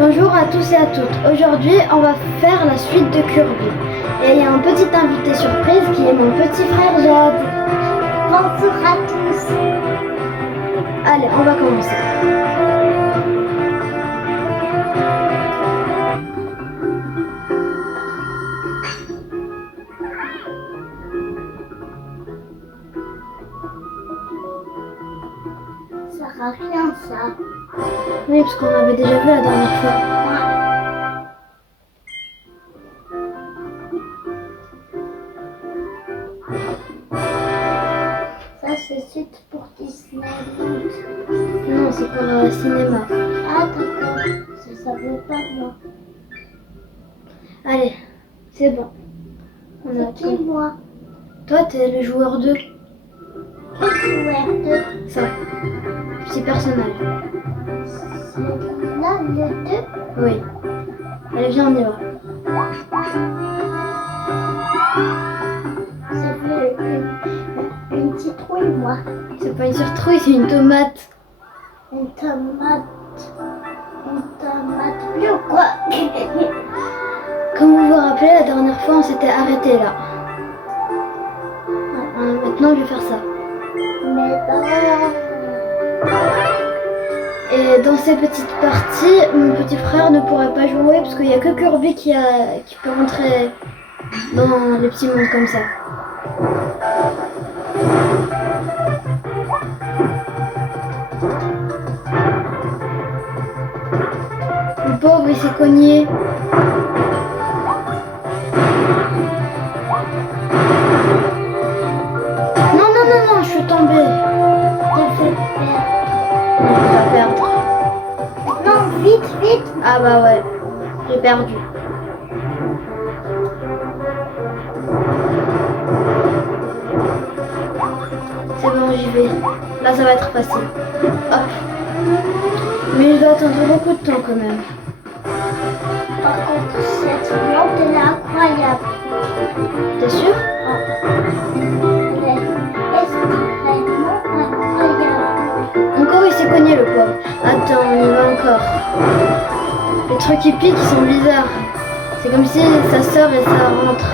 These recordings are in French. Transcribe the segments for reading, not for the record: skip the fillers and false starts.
Bonjour à tous et à toutes. Aujourd'hui, on va faire la suite de Kirby. Et il y a un petit invité surprise qui est mon petit frère Jade. Bonjour à tous. Allez, on va commencer. Ça sert à rien ça. Oui, parce qu'on avait déjà vu la dernière fois. Ça c'est site pour Disney. Non, c'est pour cinéma. Ah d'accord, ça savait pas moi. Allez, c'est bon. On a C'est qui tout. moi? Toi, t'es le joueur 2. Quel joueur de? Ça. Petit personnage. C'est là le 2? Oui. Allez, viens, on y va. Ça fait une citrouille moi. C'est pas une citrouille, c'est une tomate. Une tomate. Une tomate bleue quoi. Comme vous vous rappelez, la dernière fois, on s'était arrêté là. Maintenant, je vais faire ça. Mais Et dans ces petites parties, mon petit frère ne pourrait pas jouer parce qu'il n'y a que Kirby qui peut rentrer dans les petits mondes comme ça. Le pauvre, il s'est cogné. Non, non, non, non, je suis tombée. t'as fait perdre. Non, je vais perdre. Non, vite, vite. Ah bah ouais, j'ai perdu. C'est bon, j'y vais. Là, ça va être facile. Hop. Mais je dois attendre beaucoup de temps quand même. Par contre, cette plante elle est incroyable. T'es sûr? Elle est extrêmement incroyable. Encore, il s'est cogné le pauvre. Attends, on y va encore. Les trucs qui piquent, ils sont bizarres. C'est comme si ça sort et ça rentre.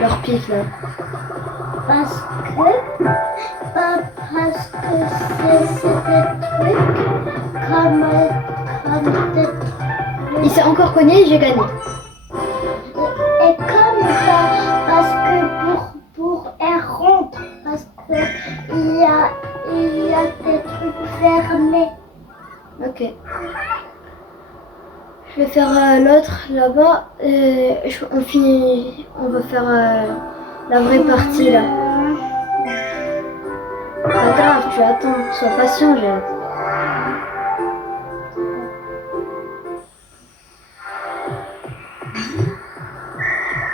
Leur pique là. Parce que c'est des trucs comme des trucs. Il s'est encore cogné et j'ai gagné. Et comme ça, parce que pour elle rentre, parce que il y a des trucs fermés. Ok. Je vais faire l'autre là-bas. On va faire la vraie partie là. Pas grave, tu attends. Sois patient, j'ai hâte.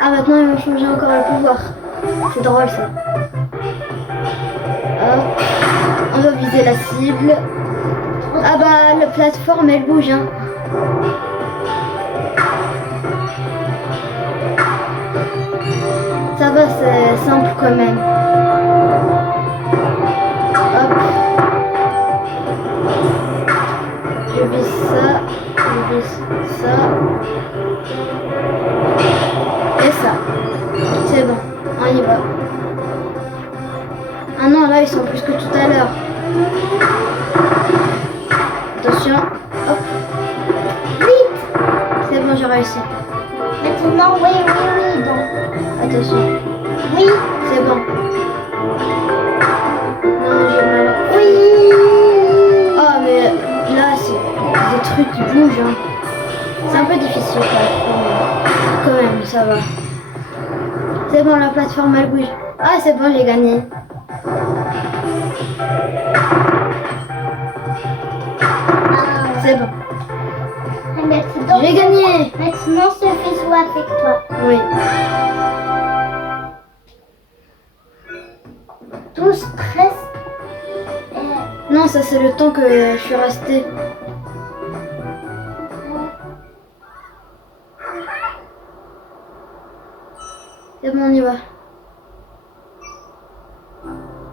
Ah, maintenant ils vont changer encore le pouvoir. C'est drôle ça. Hop. On doit viser la cible. Ah bah la plateforme elle bouge hein. Ça va, c'est simple quand même. Hop. Je vise ça. Je vise ça. Et ça. C'est bon. On y va. Ah non, là ils sont plus que tout à l'heure. Attention. Hop. Vite! C'est bon, j'ai réussi. Maintenant, oui, donc. Attention. Oui, C'est bon. Non, j'ai mal. oui! Oh, mais là, c'est des trucs qui bougent. Hein. C'est un peu difficile, mais quand même, ça va. C'est bon, la plateforme, elle bouge. Ah, c'est bon, j'ai gagné. C'est bon. J'ai gagné. Maintenant, Sophie joue avec toi. Oui. Tout stress. Non, ça, c'est le temps que je suis restée. C'est bon, on y va.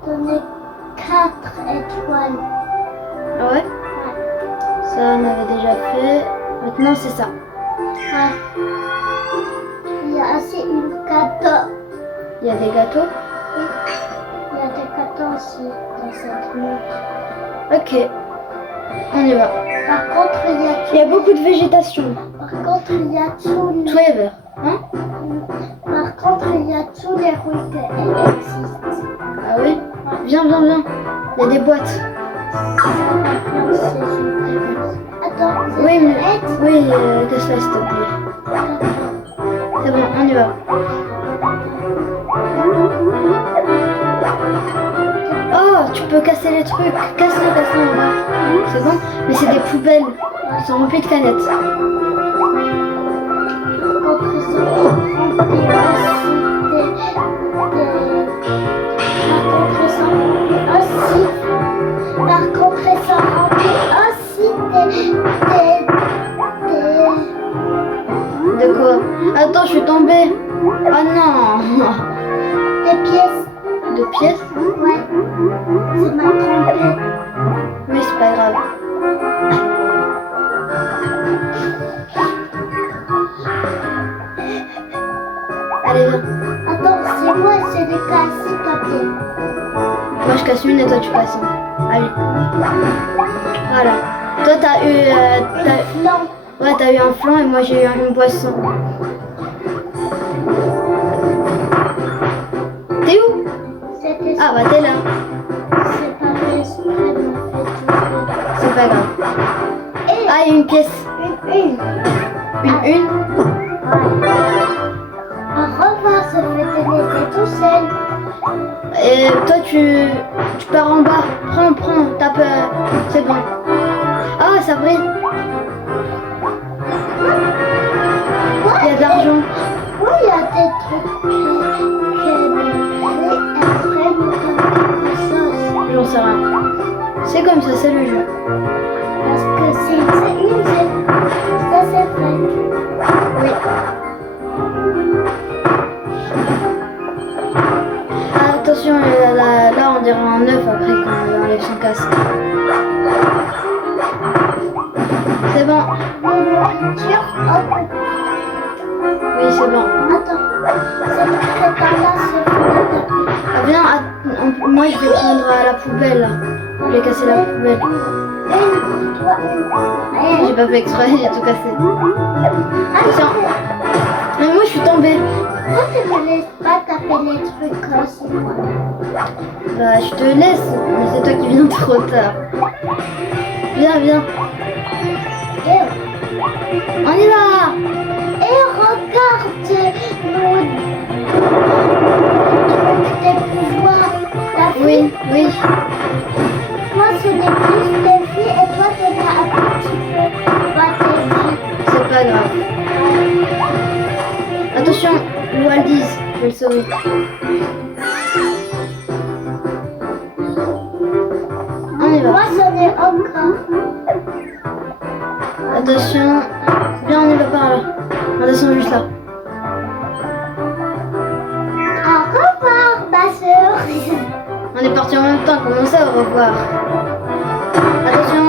Donner 4 étoiles. Ah ouais? Ça, on avait déjà fait. Maintenant, c'est ça. Ouais. Il y a aussi une gâteau. Il y a des gâteaux. Il y a des gâteaux aussi dans cette rue. Ok. On y va. Par contre, il y a Il y a beaucoup de végétation. Par contre, il y a tous les... Forever. Hein? Par contre, il y a tous les rues qui existent. Ah oui? Viens, viens, viens. Il y a des boîtes. Attends, Oui, mais... arrête. Oui, casse-la, s'il te plaît. C'est bon, on y va. Oh, tu peux casser les trucs. Casse-le, casse-le, on va. C'est bon? Mais c'est des poubelles. Ils sont remplies de canettes. Par contre, ils sont remplis aussi De quoi? Attends, je suis tombée. Oh non. des pièces. De pièces? Ouais, c'est ma trompette. Oui, c'est pas grave. Allez, viens. Attends, c'est moi, c'est des cassis papier. Moi, je casse une et toi, tu casses une. Allez. Voilà. Toi, t'as eu... Non, Ouais, t'as eu un flan et moi, j'ai eu une boisson. T'es où? c'était Ah, bah, t'es là. c'est pas fait exprès de me faire tomber. C'est pas grave. Et Ah, il y a une pièce. une. Une. Au revoir, ça fait te laisser tout seul. Et toi, tu pars en bas. Prends. Tape. C'est bon. Ah, ça brille. Il y a de l'argent. Oui, il y a des trucs qui prennent quelque chose. J'en sais rien. C'est comme ça, c'est le jeu. Parce que c'est une jeu. Ça, c'est vrai. Oui. Ah, attention, là, on dirait un œuf après quand on enlève son casque. C'est bon. La nourriture, hop. Oui, c'est bon. Attends, c'est par là, c'est pour la taper. Ah, viens, moi je vais prendre la poubelle là. Je vais casser la poubelle. Une, toi, une. J'ai pas fait exprès, j'ai tout cassé. Ah, Tiens. Mais moi je suis tombée. pourquoi tu me laisses pas taper les trucs aussi? Bah je te laisse, mais c'est toi qui viens trop tard. Viens. Et On y va. regarde nos trucs des pouvoirs. T'as vu? Oui. Moi, c'est des plus de vie et toi, t'en as un petit peu pas de vie. C'est pas grave. Attention, le Waldiz, je vais le sauver. On y va. Moi, c'en est encore. Attention. Viens, on y va par là. Attention, juste là. Au revoir, ma soeur. On est parti en même temps, comment ça, au revoir. Attention.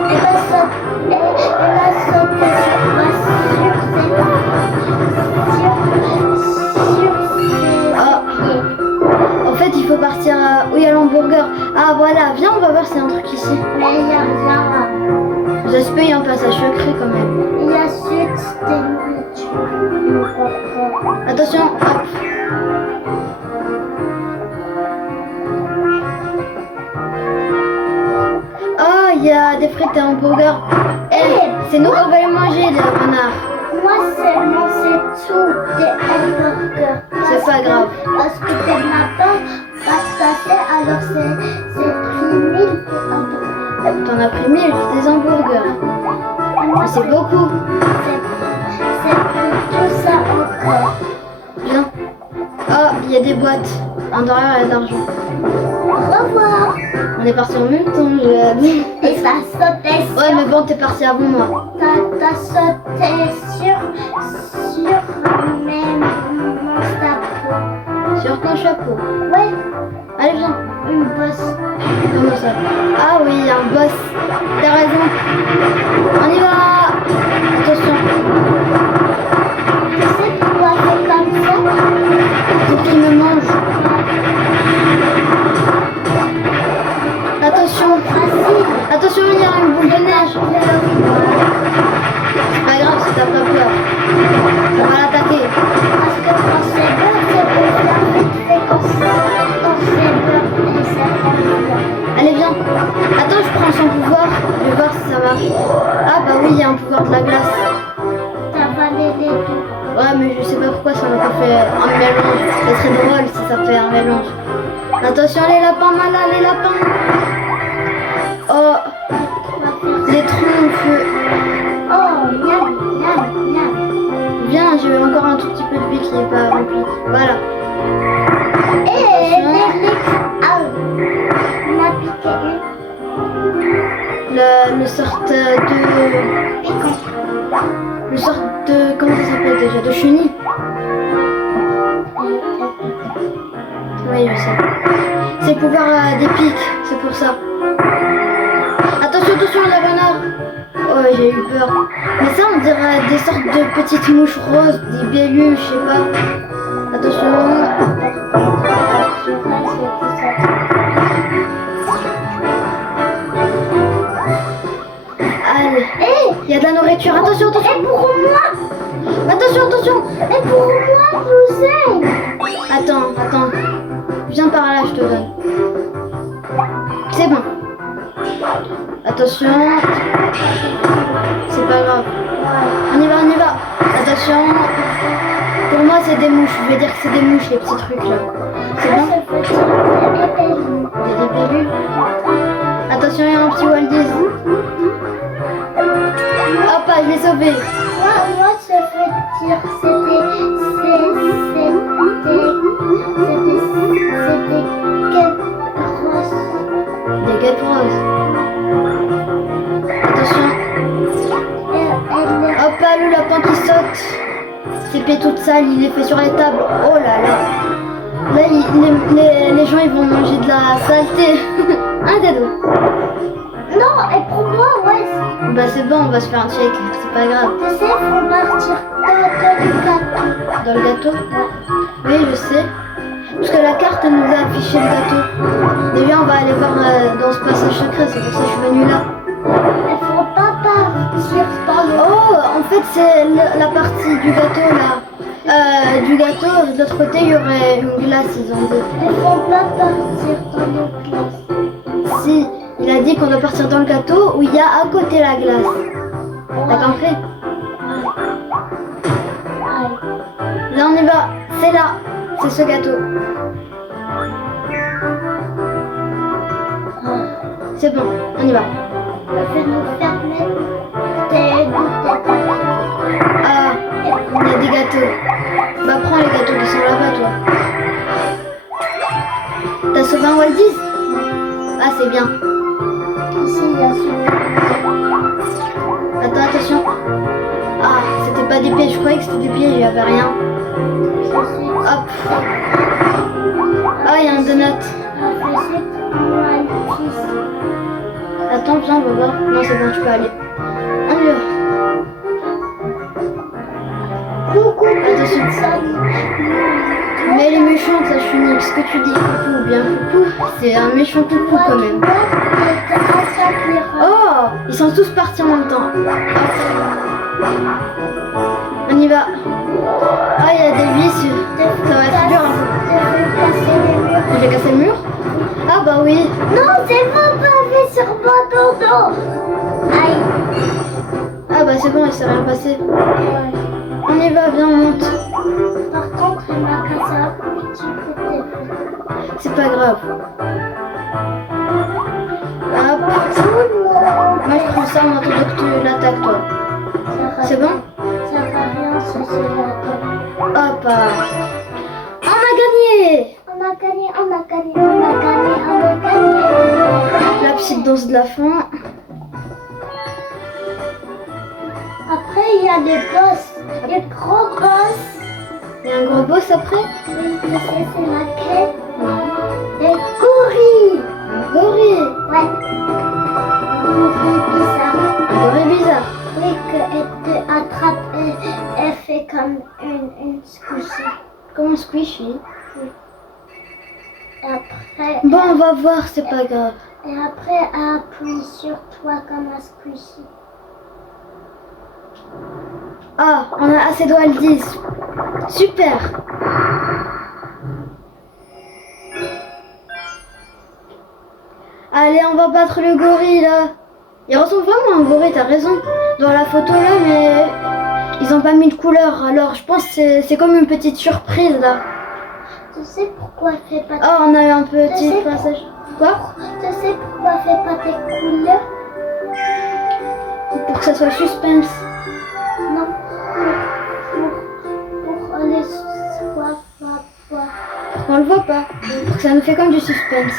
Elle va sauter sur moi, Ah. En fait, il faut partir où il y a l'hamburger. Ah, voilà. Viens, on va voir s'il y a un truc ici. mais il y a rien. Ça se peut, il y a un passage secret quand même. Il y a juste des nourritures. Attention, hop. Oh, il y a des frites et hamburgers. C'est nous qu'on va les manger, les renards. Moi seulement c'est tout des hamburgers. C'est pas grave. Parce que t'en as pas passé, alors c'est pris 1000 pour hamburger. T'en as pris 1000, des hamburgers. Moi C'est beaucoup. C'est pris tout ça encore. Viens. Oh, il y a des boîtes. En derrière, il y a de l'argent. Au revoir. On est parti en même temps, je dis. Et ça sautait sur... Ouais, mais bon, t'es parti avant moi. T'as sauté sur même mon chapeau. Sur ton chapeau. Ouais, Allez, viens. une bosse. Comment ça? Ah oui, il y a un boss. T'as raison. On y va. oui, il y a un pouvoir de la glace. T'avaler les deux. Ouais, mais je sais pas pourquoi ça m'a pas fait un mélange. C'est très drôle si ça fait un mélange. Attention les lapins, malins, les lapins. Oh, les troncs au feu. Oh, miam, miam, miam. Bien, j'ai encore un tout petit peu de vie qui n'est pas rempli. Voilà. Et les ah, on a piqué Le sorte de... piquant. Le sorte de... Comment ça s'appelle déjà? De chenille. Oui, je sais. C'est le pouvoir des pics, c'est pour ça. Attention, attention, la renard. Oh, j'ai eu peur. Mais ça, on dirait des sortes de petites mouches roses, des bellus, je sais pas. Attention. Allez. Il y a de la nourriture. Attention, attention. Et pour moi. Attention, attention. Et pour moi, vous aime. Attends, attends. Viens par là, je te donne. C'est bon. Attention. C'est pas grave. On y va, on y va. Attention. Pour moi, c'est des mouches. Je vais dire que c'est des mouches, les petits trucs là. C'est bon? Il y a des bellules. Attention, il y a un petit Waldiz. Hop, je l'ai sauvé. Moi, je veux dire, c'était Des guêpes roses. Attention. Hop, le lapin qui saute. Ses pieds toutes sales, il les fait sur les tables. Oh là là. Là, les gens, ils vont manger de la saleté. Un des deux. Non, et pour moi, ouais. Bah c'est bon, on va se faire un check. C'est pas grave. Tu sais, faut partir dans le gâteau. Dans le gâteau? Oui, je sais. Parce que la carte elle nous a affiché le gâteau. Déjà, on va aller voir dans ce passage secret. C'est pour ça que je suis venue là. Il faut pas partir dans le Oh, en fait, c'est la partie du gâteau là. Du gâteau, de l'autre côté, il y aurait une glace, ils ont dit. Il faut pas partir dans le glace. Si, il a dit qu'on doit partir dans le gâteau où il y a à côté la glace. T'as compris? Là, on y va. C'est là. C'est ce gâteau. C'est bon, on y va. Je vais nous fermer. Ah, il y a des gâteaux. Bah, prends les gâteaux qui sont là-bas, toi. T'as sauvé un Waldiz? Ah, c'est bien. Ici, il y a celui. Attends, attention. Ah, c'était pas des pieds. Je croyais que c'était des pieds, il n'y avait rien. Hop. Ah, il y a un donut. Attends, viens, on va voir. Non, c'est bon, tu peux aller. On y va. Coucou, Attention. Mais elle est méchante, la chenille. Ce que tu dis, coucou ou bien coucou, c'est un méchant coucou quand même. Oh, ils sont tous partis en même temps. Hop. On y va. Ah, il y a des vis. Ça va être dur un peu. Tu fais casser le mur? Ah bah oui. Non, c'est mon pavé sur mon dodo. Aïe. Ah bah c'est bon, il s'est rien passé. Ouais. On y va, viens, on monte. Par contre, il m'a cassé un petit côté. C'est pas grave. Hop. Moi je prends ça en attendant que tu l'attaques toi. C'est bon? Ça va rien si c'est la Hop. On a gagné! On a gagné, on a gagné, on a gagné, on a gagné. La petite danse de la fin. Après, il y a les boss, les gros boss. Il y a un gros boss après? Oui, je sais, c'est laquelle? Les gorilles. Un gorille. Ouais. Gorille bizarre. Un gorille bizarre. Oui, qu'elle te attrape et elle fait comme une squishy. Comme un squishy. Et après, Bon, on va voir, c'est pas grave. et après, elle appuie sur toi comme un squishy. Ah, on a assez de Waldiz. Super. Allez, on va battre le gorille là. Il ressemble vraiment à un gorille, t'as raison. Dans la photo là, mais ils ont pas mis de couleur. Alors je pense que c'est comme une petite surprise là. Tu sais pourquoi elle fait pas Oh, on a eu un petit Tu sais passage. Quoi? Tu sais pourquoi elle fait pas tes couleurs? Pour que ça soit suspense. Non, pour les soit pas. On le voit pas. Pour que ça nous fait comme du suspense.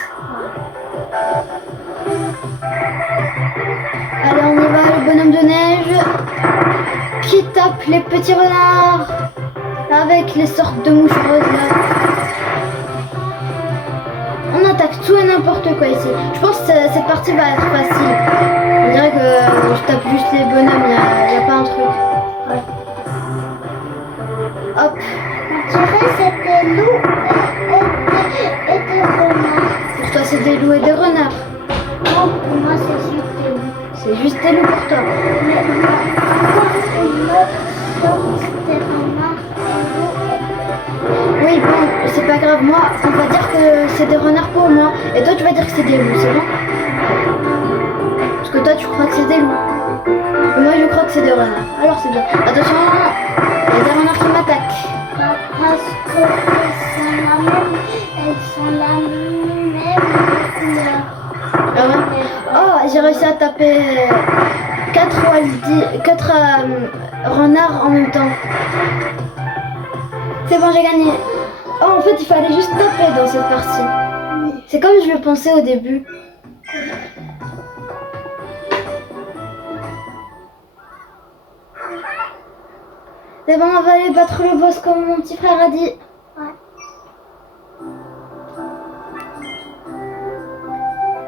Allez, on y va, le bonhomme de neige qui tape les petits renards avec les sortes de mouches roses là. On attaque tout et n'importe quoi ici. Je pense que cette partie va être facile. On dirait que je tape juste les bonhommes, il n'y a pas un truc. Ouais. Hop. On dirait que c'était loup et des renards. Pour toi c'est des loups et des renards. Non, pour moi c'est juste des loups. C'est juste des loups pour toi. Mais pourquoi une autre sorte des renards? Oui, bon, c'est pas grave. Moi, on va dire que c'est des renards pour moi. Et toi, tu vas dire que c'est des loups, c'est bon? Parce que toi, tu crois que c'est des loups. Et moi, je crois que c'est des renards. Alors, c'est bien. Attention, il y a des renards qui m'attaquent. Parce que elles sont la même couleur. Ah ouais? Oh, j'ai réussi à taper 4 renards en même temps. C'est bon, j'ai gagné. Oh, en fait, il fallait juste taper dans cette partie. C'est comme je le pensais au début. C'est bon, on va aller battre le boss comme mon petit frère a dit. Ouais.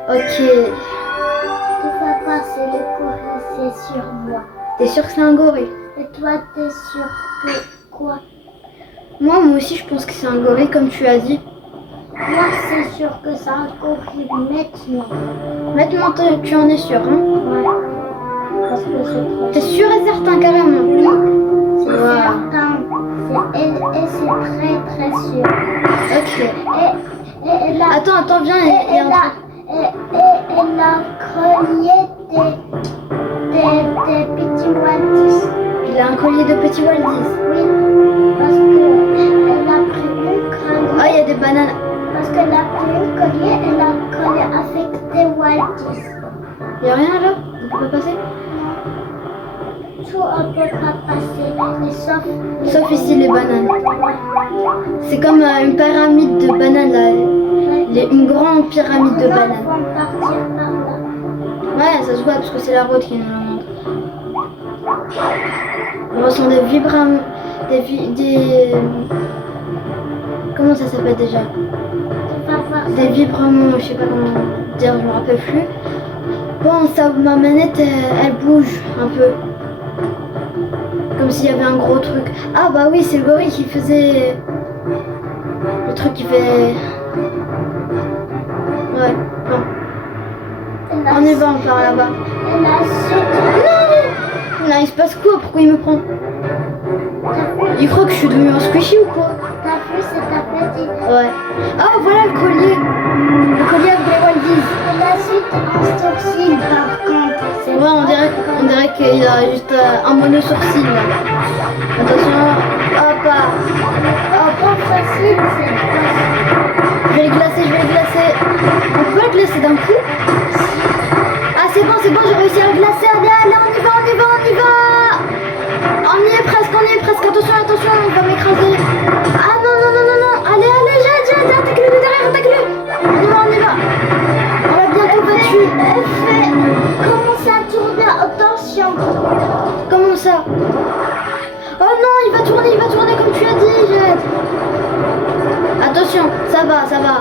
Ok. Tu vas passer le gorille, c'est sur moi. T'es sûr que c'est un gorille? Et toi, t'es sûr que quoi? Moi aussi, je pense que c'est un gorille, comme tu as dit. Moi, c'est sûr que c'est un gorille maintenant. Maintenant, tu en es sûr, hein? Ouais. Parce que c'est T'es sûr et certain, carrément? oui, c'est Wow. certain. Et c'est très sûr. Ok. Et là, Attends, viens. il y a un truc. elle a collier des petits Waltis. Il a un collier de petits Waldies. Oui, parce qu'elle a pris une collier. Ah, il y a des bananes. Parce qu'elle a pris une collier, elle a collé avec des Waltis. Il y a rien là? On peut pas passer? Tout on peut pas passer, mais Sauf ici, les bananes. C'est comme une pyramide de bananes là. Une grande pyramide de bananes. On va partir par là. Ouais, ça se voit parce que c'est la route qui nous le montre. On ressent des vibraments. Comment ça s'appelle déjà? On va voir. Des vibraments, je sais pas comment dire, je me rappelle plus. Bon, ma manette, elle bouge un peu. Comme s'il y avait un gros truc. Ah bah oui, c'est le gorille qui faisait... Le truc qui fait... Ouais, bon. On y va, on part là-bas. Elle a sauté. Non! Non, il se passe quoi? Pourquoi il me prend? Il croit que je suis devenu un squishy ou quoi? T'as vu, c'est ta petite. Ouais. Ah, voilà le collier. Le collier avec les Waldies. Elle a suite un sourcil par contre. C'est Ouais, on dirait qu'il a juste un mono-sourcil là. Attention. Hop là. Hop. pas facile, c'est pas. Je vais les glacer. On peut le glacer d'un coup? Ah, c'est bon, j'ai réussi à le glacer. Allez, on y va. On y est presque. Attention, il va m'écraser. Ah non. Allez, Jade, attaque-le de derrière, attaque-le. On y va. On l'a bientôt battu. Commence à tourner, attention. Comment ça? Oh non, il va tourner comme tu as dit, Jade. Attention, ça va.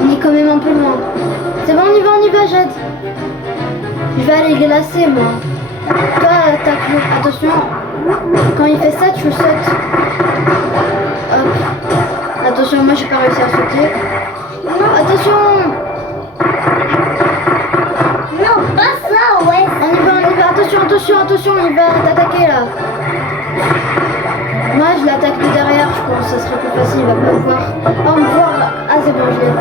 On est quand même un peu loin. C'est bon, on y va, Jade. Je vais aller glacer, moi. Toi, attaque-le. Attention. Quand il fait ça, tu le sautes. Hop. Attention, moi, j'ai pas réussi à sauter. Attention. Non, pas ça, ouais. On y va. Attention, il va t'attaquer, là. Moi, je l'attaque de derrière, je pense. Ça serait plus facile, il va pas me voir. Oh, me voir. Ah, c'est bon, je l'ai.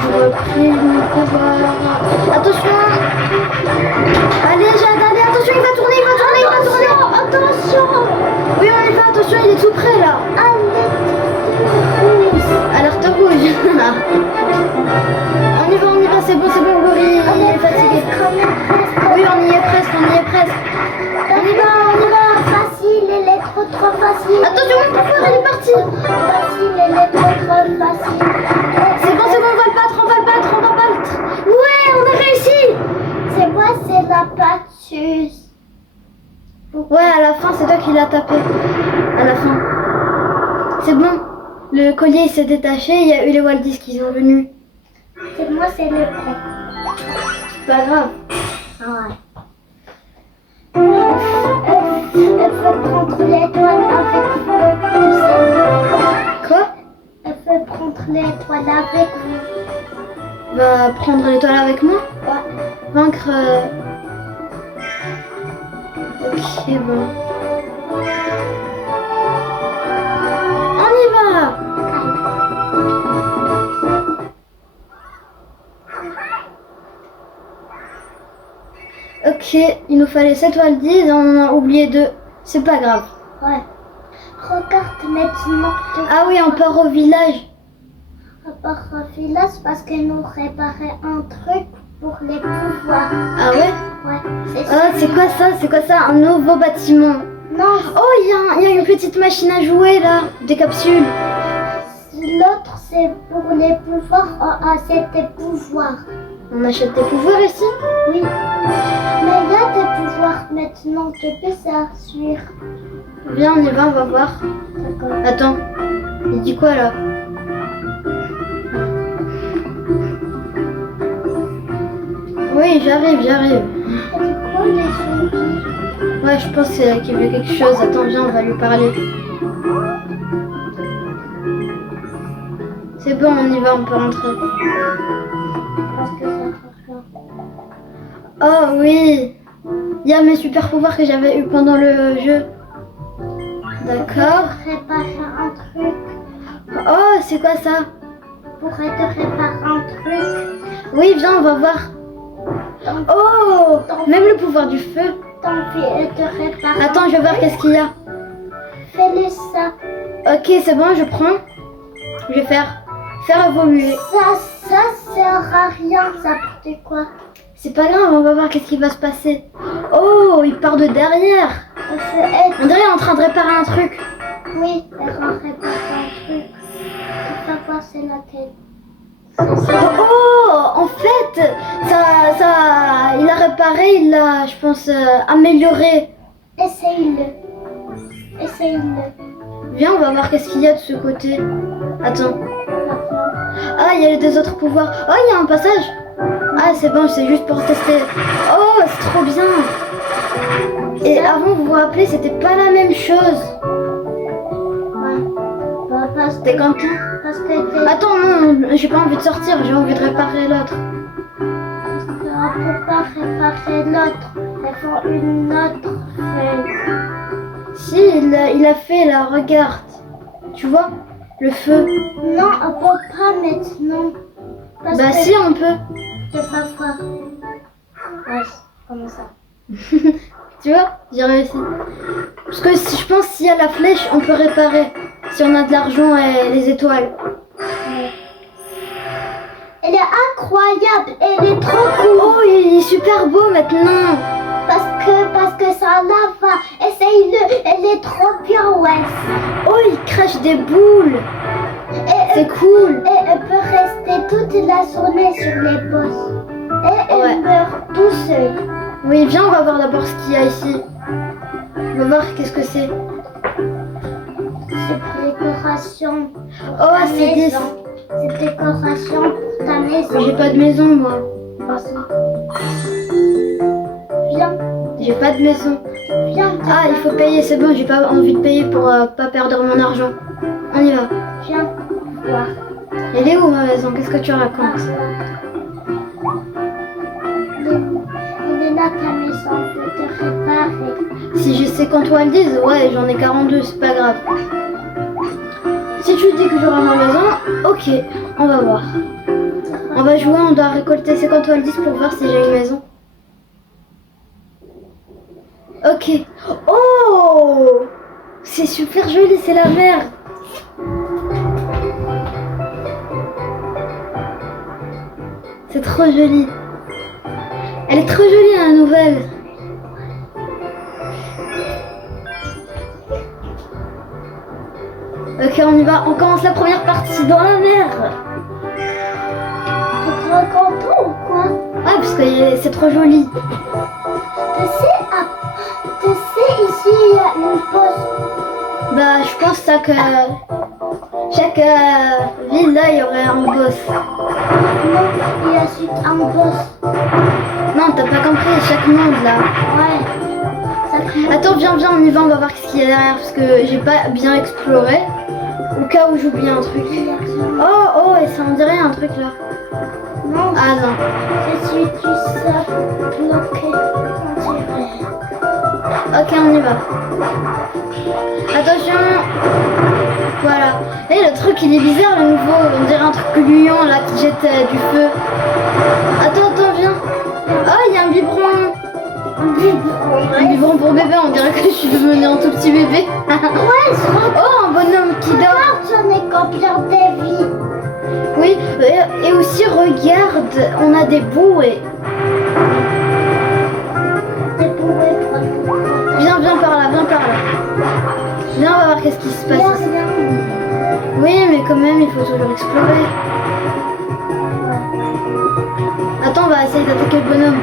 Je repris mon pouvoir. Attention. Allez, Jade, allez, attention, il va tourner, il va tourner, il va tourner. Attention. Oui, on y va, attention, il est tout près là. Alerte rouge. On y va, c'est bon, Gori, il est fatigué. Oui, on y est presque, on y est presque. On y va. Facile, elle est trop facile. Attention, mon pouvoir, elle est partie. Facile, elle est trop facile. C'est bon, on va le battre. Ouais, on a réussi. C'est moi, c'est la pâteuse. Ouais, à la fin, c'est toi qui l'as tapé. À la fin. C'est bon. Le collier il s'est détaché, il y a eu les Waldis qui sont venus. C'est moi, c'est le prêt. C'est pas grave. Ouais. Elle veut prendre l'étoile avec vous. Tu sais. Quoi? Elle veut prendre l'étoile avec vous. Va prendre l'étoile avec moi? Ouais. Vaincre... Ok, bon. On y va! Ok, il nous fallait 7 Waldis, on en a oublié 2. C'est pas grave. Ouais. Regarde maintenant. Ah oui, on part au village. À part un village parce qu'elle nous réparait un truc pour les pouvoirs. Ah ouais? Ouais. C'est Ah, c'est quoi ça? Un nouveau bâtiment. Non, Oh, il y a une petite machine à jouer là, des capsules. l'autre c'est pour les pouvoirs. Ah, c'est des pouvoirs. On achète des pouvoirs ici? Oui. Mais il y a des pouvoirs maintenant. Tu peux s'assurer. Viens, on y va, on va voir. D'accord. Attends, il dit quoi là? Oui, j'arrive. C'est quoi les zombies? Ouais, je pense qu'il veut quelque chose. Attends, viens, on va lui parler. C'est bon, on y va, on peut rentrer. Parce que ça fait Oh oui, il y a mes super pouvoirs que j'avais eu pendant le jeu. D'accord. réparer un truc. Oh, c'est quoi ça? Pour te réparer un truc. Oui, viens, on va voir. Oh, même le pouvoir du feu. Tant pis, elle te répare. Attends, je vais voir qu'est-ce qu'il y a. Fais-le ça. Ok, c'est bon, je prends. Je vais faire évoluer. Ça sert à rien, ça porte quoi? C'est pas grave, on va voir qu'est-ce qui va se passer. Oh, il part de derrière. Elle peut être. On dirait qu'il est en train de réparer un truc. Oui, elle va réparer un truc. Tu vas voir, c'est laquelle. Oh, en fait, il a réparé, il a, je pense, amélioré. Essaye-le. Viens, on va voir qu'est-ce qu'il y a de ce côté. Attends. Ah, il y a les 2 autres pouvoirs. Oh, il y a un passage. Ah, c'est bon, c'est juste pour tester. Oh, c'est trop bien. Et avant, vous vous rappelez, c'était pas la même chose. Ouais. Bah, parce T'es content? que t'es. Attends, non, j'ai pas envie de sortir, j'ai envie de réparer l'autre. On peut pas réparer l'autre. Elles font une autre feuille. Si, il a fait là, regarde. Tu vois, le feu. Non, on peut pas maintenant. Parce Bah que si, on peut. je peux pas voir. Ouais, comme ça. Tu vois, j'ai réussi. Parce que je pense s'il y a la flèche, on peut réparer. Si on a de l'argent et les étoiles. Ouais. Elle est incroyable, elle est trop cool. Oh, il est super beau maintenant. Parce que ça lava. Essaye-le, elle est trop bien, ouais. Oh, il crache des boules. C'est cool. Et elle peut rester toute la journée sur les boss. Et elle Ouais. meurt tout seul. Oui, viens, on va voir d'abord ce qu'il y a ici. On va voir qu'est-ce que c'est. C'est décoration. Oh, c'est 10. C'est décoration pour ta maison. J'ai pas de maison, moi. Vas-y. Viens, J'ai pas de maison. viens. Ah, il faut payer, c'est bon, j'ai pas envie de payer pour pas perdre mon argent. On y va. Viens voir. Elle est où ma maison? Qu'est-ce que tu racontes? Il est là ta maison, je peux te réparer. Si j'ai 50 Waldis, ouais, j'en ai 42, c'est pas grave. Si tu dis que j'aurai ma maison, ok, on va voir. On va jouer, on doit récolter 50 Waldis pour voir si j'ai une maison. Ok. Oh, c'est super joli, c'est la mer. C'est trop joli. Elle est trop jolie la nouvelle. Ok, on y va. On commence la première partie dans la mer. Tu te content ou quoi? Ah, parce que c'est trop joli. Tu sais, ici, il y a une pause. Bah, je pense ça que chaque ville là, il y aurait un boss. Non, il y a juste un boss. Non, t'as pas compris. Chaque monde là. Ouais. Ça Attends, viens, on y va. On va voir ce qu'il y a derrière parce que j'ai pas bien exploré. Au cas où j'oublie un truc. Oh, et ça on dirait un truc là. Non, Ah non. je suis tout ça bloqué. On dirait. Ok, on y va. Attention. Voilà. Et le truc il est bizarre le nouveau. On dirait un truc gluant là qui jette du feu. Attends, viens. Oh, il y a un biberon. Un biberon pour bébé. On dirait que je suis devenue un tout petit bébé. Ouais, Oh, un bonhomme qui dort. j'en ai combien de vies. Oui, et aussi regarde, on a des bouées. Des bouées pour Viens par là. Viens, on va voir qu'est-ce qui se passe. ici. Oui, mais quand même, il faut toujours explorer. Attends, on va essayer d'attaquer le bonhomme.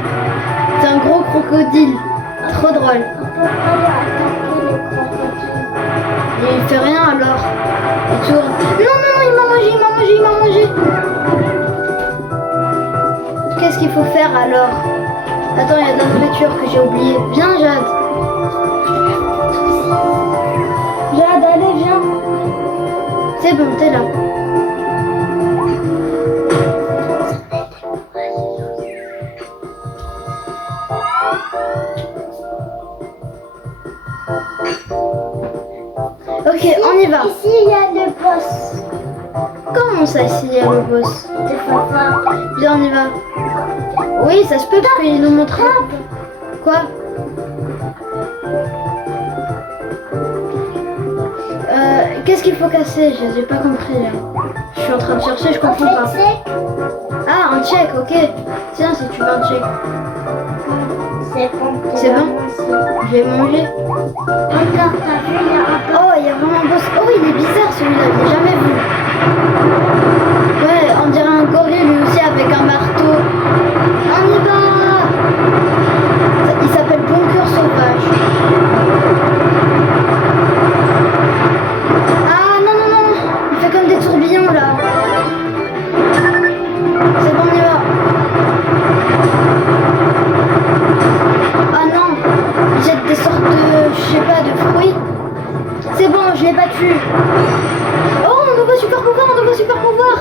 C'est un gros crocodile. Trop drôle. On peut pas attaquer les crocodiles. Et il fait rien alors. Il tourne. Non, il m'a mangé. Qu'est-ce qu'il faut faire alors? Attends, il y a de la nourriture que j'ai oublié. Viens, Jade. Jade, allez, viens. C'est bon, t'es là. Ok, on y va. Ici, il y a le boss. Comment ça, s'il y a le boss? Tu vas voir. Viens, on y va. Oui, ça se peut parce qu'il nous montre. Quoi? Qu'est-ce qu'il faut casser? J'ai pas compris là. Je suis en train de chercher, je comprends pas. Ah, un check, ok. Tiens, si tu veux un check. C'est bon. C'est bon? Je vais manger. Regarde, t'as vu, il y a un boss. Oh, il y a vraiment un boss. Oh, il est bizarre celui-là, je l'ai jamais vu. Ouais, on dirait un gorille lui aussi avec un marteau. On y va! Il s'appelle Bunker Sauvage. Ah non, il fait comme des tourbillons là. C'est bon, on y va. Ah non, il jette des sortes de, je sais pas, de fruits. C'est bon, je l'ai battu. Oh, un nouveau super pouvoir.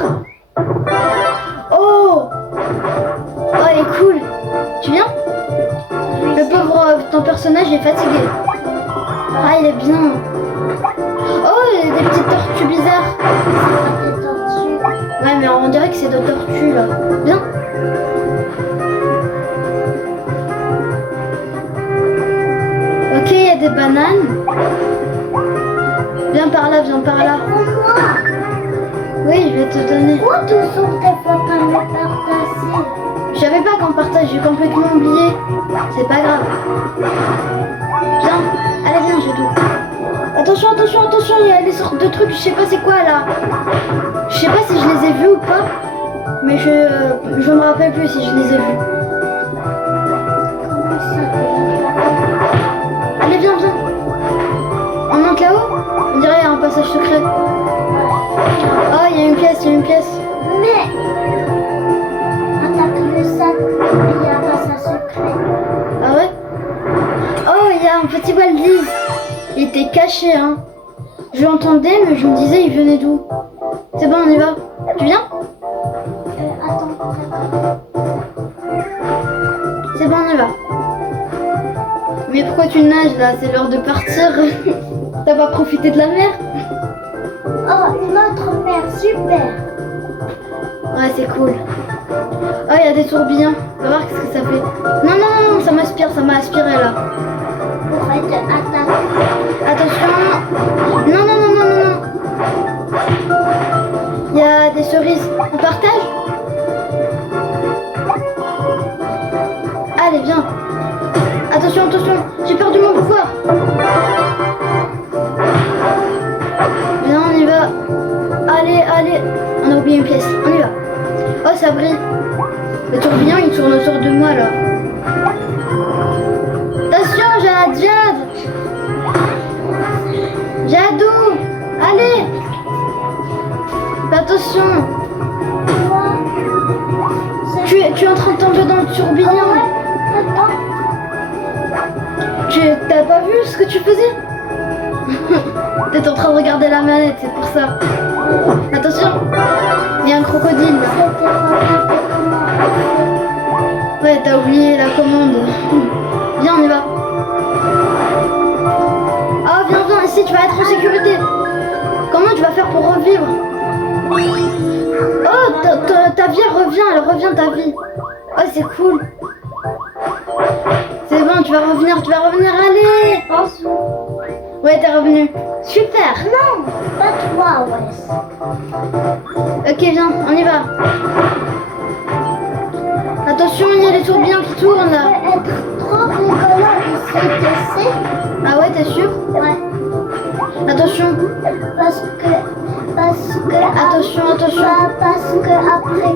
Oh, il est cool. Tu viens? Le pauvre, ton personnage est fatigué. Ah, il est bien. Oh, il y a des petites tortues bizarres. Des tortues. Ouais, mais on dirait que c'est de tortues là. Viens. Ok, il y a des bananes. Viens par là. Pour moi, Oui, je vais te donner. où tu sont tes photos me partager? Je savais pas qu'on partage, j'ai complètement oublié. C'est pas grave. Viens, allez, viens, j'ai tout. Attention, il y a des sortes de trucs, je sais pas c'est quoi là. Je sais pas si je les ai vus ou pas, mais je me rappelle plus si je les ai vus. Comment ça s'appelle? Allez, viens. On monte là-haut? On dirait un passage secret. Oh, il y a une pièce. Mais attaque le sac, il y a pas ça secret. Ah ouais? Oh, il y a un petit Waldi. Il était caché, hein. Je l'entendais, mais je me disais, il venait d'où? C'est bon, on y va. Tu viens? Attends. C'est bon, on y va. Mais pourquoi tu nages là? C'est l'heure de partir. T'as pas profité de la mer? Oh, une autre mer, super. Ouais, c'est cool. Oh, il y a des tourbillons. On va voir ce que ça fait. Non, ça m'aspire, ça m'a aspiré là. j'ai perdu mon pouvoir. Viens, on y va. Allez, allez. On a oublié une pièce. On y va. Oh, ça brille. Le tourbillon, il tourne autour de moi, là. Attention, j'ai la Jade. Jadou. Allez. Fais attention. Tu es en train de tomber dans le tourbillon. T'as pas vu ce que tu faisais? T'es en train de regarder la manette, c'est pour ça. Attention, il y a un crocodile là. Ouais, t'as oublié la commande. Viens, on y va. Ah, viens, viens, ici, tu vas être en sécurité. Comment tu vas faire pour revivre? Oh, ta vie elle revient ta vie. Oh, c'est cool. C'est bon, tu vas revenir, allez. Ouais, t'es revenu. Super. Non, pas toi, ouais. Ok, viens, on y va. Attention, il y a les tourbillons qui tournent là. Ça va être trop rigolo ici, tu sais. Ah ouais, t'es sûr? Ouais. Attention. Parce que Attention. parce que après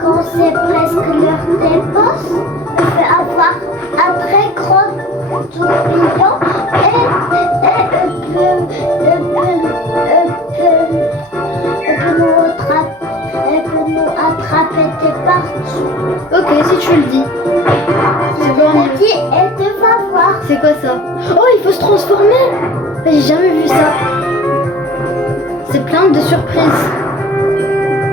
quand c'est presque l'heure des postes, on peut avoir un très gros tourbillon et peut nous attraper de partout. Ok, si tu le dis. C'est bon. Et tu vas voir. C'est quoi ça? Oh, il faut se transformer. J'ai jamais vu ça. C'est plein de surprises.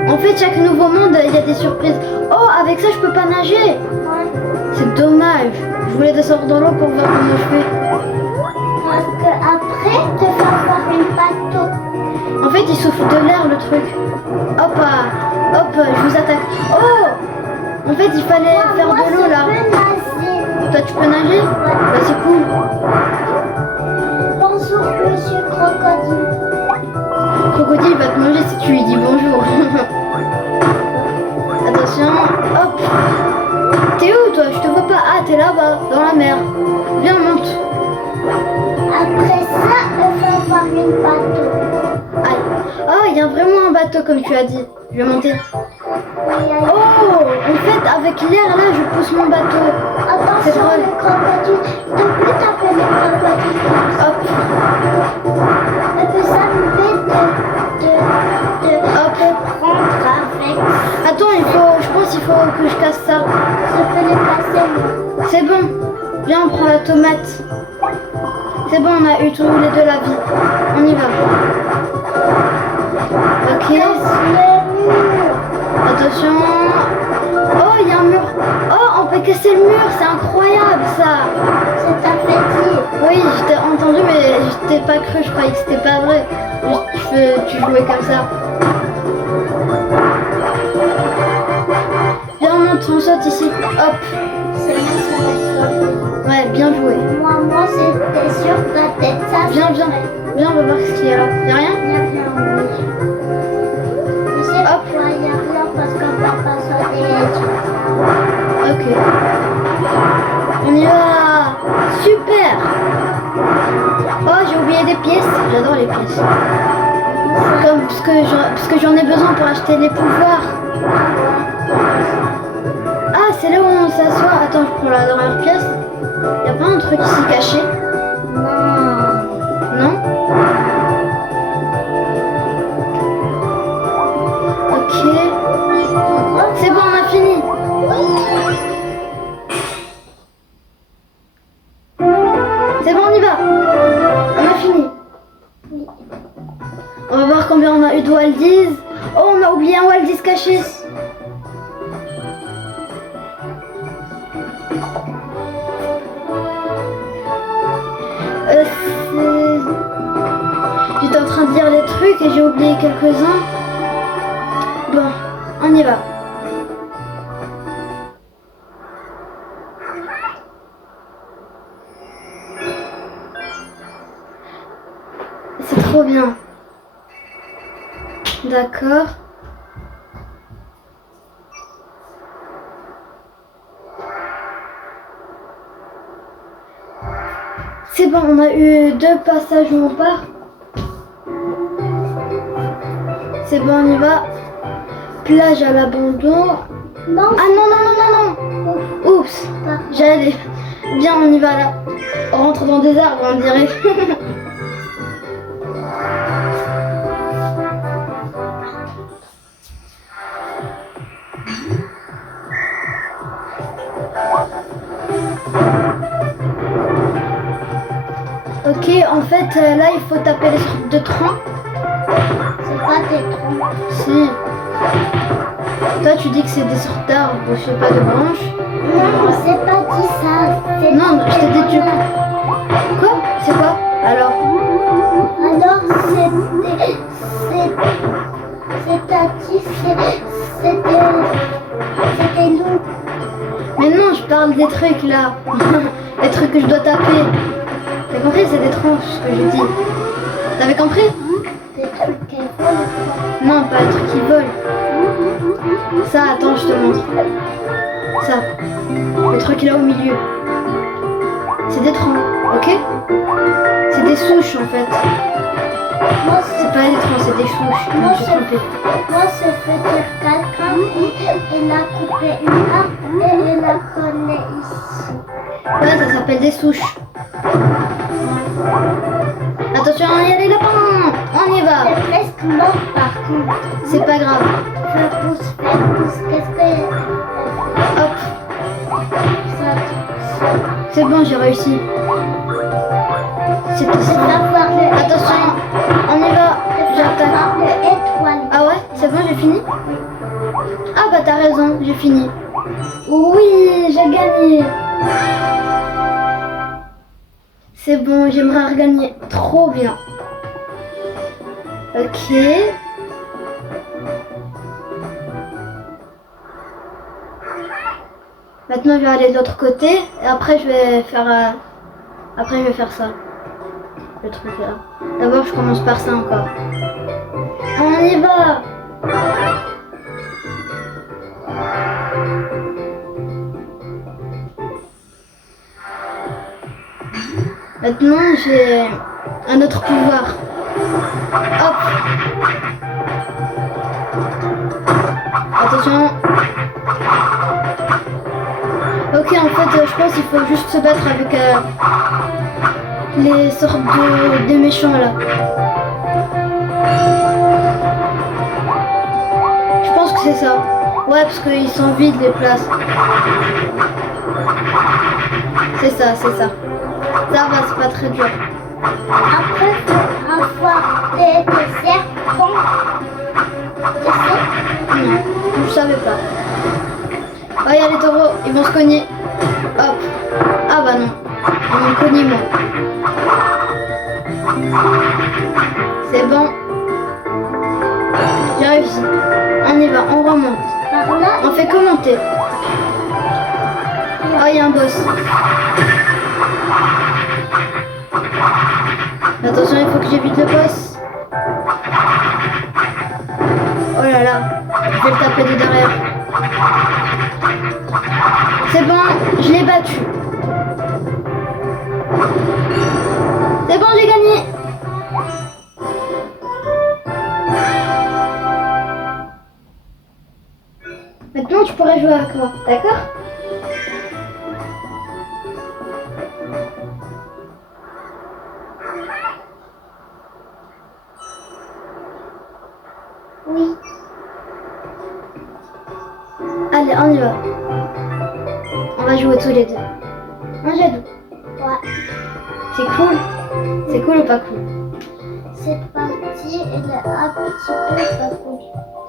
En fait, chaque nouveau monde, il y a des surprises. Oh, avec ça, je peux pas nager. Ouais. C'est dommage. Je voulais descendre dans l'eau pour voir comment je fais. Parce que après, tu vas avoir une bateau. En fait, il souffle de l'air, le truc. Hop, hop, je vous attaque. Oh! En fait, il fallait faire de l'eau, là. Je peux nager. Toi, tu peux nager? Bah, c'est cool. Bonjour, monsieur crocodile. Crocodile va te manger si tu lui dis bonjour. Attention, hop. T'es où, toi? Je te vois pas. Ah, t'es là-bas, dans la mer. Viens, monte. Après ça, on va avoir une bateau. Aïe. Oh, il y a vraiment un bateau, comme tu as dit. Je vais monter. Oh, en fait, avec l'air, là, je pousse mon bateau. C'est Attention, drôle. le crocodile. Tu peux taper le crocodile. Hop, Et puis ça me fait de prendre avec. attends, je pense qu'il faut que je casse ça. Je peux les passer. C'est bon. Viens, on prend la tomate. C'est bon, on a eu tous les deux la vie. On y va. Ok. Attention. Oh, il y a un mur. Oh, on peut casser le mur. C'est incroyable, ça. C'est un petit. Oui, je t'ai entendu, mais je t'ai pas cru. Je croyais que c'était pas vrai. Tu jouais comme ça. Viens, on monte, on saute ici. Hop. C'est moi, ça va sauver. Ouais, bien joué. Moi, c'était sur ta tête. Ça, Viens, c'est viens. vrai. Viens, on va voir ce qu'il y a là. Y'a rien? Viens, oui. Tu sais Hop. pourquoi il y a rien parce qu'on va pas sauter. Ok. On y va. Super. Oh, j'ai oublié des pièces. J'adore les pièces. Comme parce que j'en ai besoin pour acheter les pouvoirs. Ah, c'est là où on s'assoit. Attends, je prends la dernière pièce. Y a pas un truc ici caché? Non? Ok. C'est bon, on a fini. C'est bon, on y va. On a fini. On va voir combien on a eu de Waldies. Oh, on a oublié un Waldies caché. J'étais en train de dire les trucs et j'ai oublié quelques-uns. Bon, on y va. C'est trop bien. D'accord. C'est bon, on a eu 2 passages où on part. C'est bon, on y va. Plage à l'abandon. Non, Ah non, non, non, non, non. Oups, j'allais. Bien, on y va là. On rentre dans des arbres, on dirait. Ok, en fait, là, il faut taper les sortes de troncs. c'est pas des troncs. Si. Toi, tu dis que c'est des sortes d'arbres, je sais pas, de branches. Non, c'est pas dit ça. C'est Non, je t'ai dit tu... Quoi? C'est quoi? Alors? Alors, c'était nous. Mais non, je parle des trucs là. Les trucs que je dois taper. T'as compris? C'est des troncs, ce que je dis. T'avais compris? Des trucs qui volent. Non, pas les trucs qui volent. Ça, attends, je te montre. Ça. Le truc là au milieu. C'est des troncs, ok? C'est des souches en fait. Moi, C'est pas des troncs, c'est des souches. Je me suis trompée. moi, ça veut dire quelqu'un il a coupé une arbre et il la connaît ici. Ouais, ça s'appelle des souches. Attention, il y a les lapins. On y va. C'est presque mort par contre. C'est pas grave. Fais pouce, qu'est-ce que Hop, ça c'est bon, j'ai réussi. C'était ça. Attention, on y va. J'attaque. Le étoile. Ah ouais, c'est bon, j'ai fini? Ah bah t'as raison, j'ai fini. Oui, j'ai gagné. C'est bon, j'aimerais regagner. Trop bien. Ok. Maintenant, je vais aller de l'autre côté. Et après, je vais faire... Après, je vais faire ça. Le truc là. D'abord, je commence par ça encore. On y va. Maintenant, j'ai un autre pouvoir. Hop. Attention. Ok, en fait, je pense qu'il faut juste se battre avec les sortes de méchants là. Je pense que c'est ça. Ouais, parce qu'ils sont vides les places. C'est ça, c'est ça. Ça va, c'est pas très dur. Après, il faut avoir des serpents. Tu sais? Non, je savais pas. Oh, il y a les taureaux, ils vont se cogner. Hop. Ah bah non. Ils vont me cogner moi. C'est bon. J'ai réussi. On y va, on remonte. Par là, On fait que monter. Oh, il y a un boss. Attention, il faut que j'évite le boss. Oh là là, je vais le taper de derrière. C'est bon, je l'ai battu. C'est bon, j'ai gagné. Maintenant, tu pourrais jouer avec moi, d'accord? oui. Allez, on y va. On va jouer tous les deux. Un jeu. Ouais. C'est cool. C'est cool ou pas cool? Cette partie, elle est un petit peu pas cool.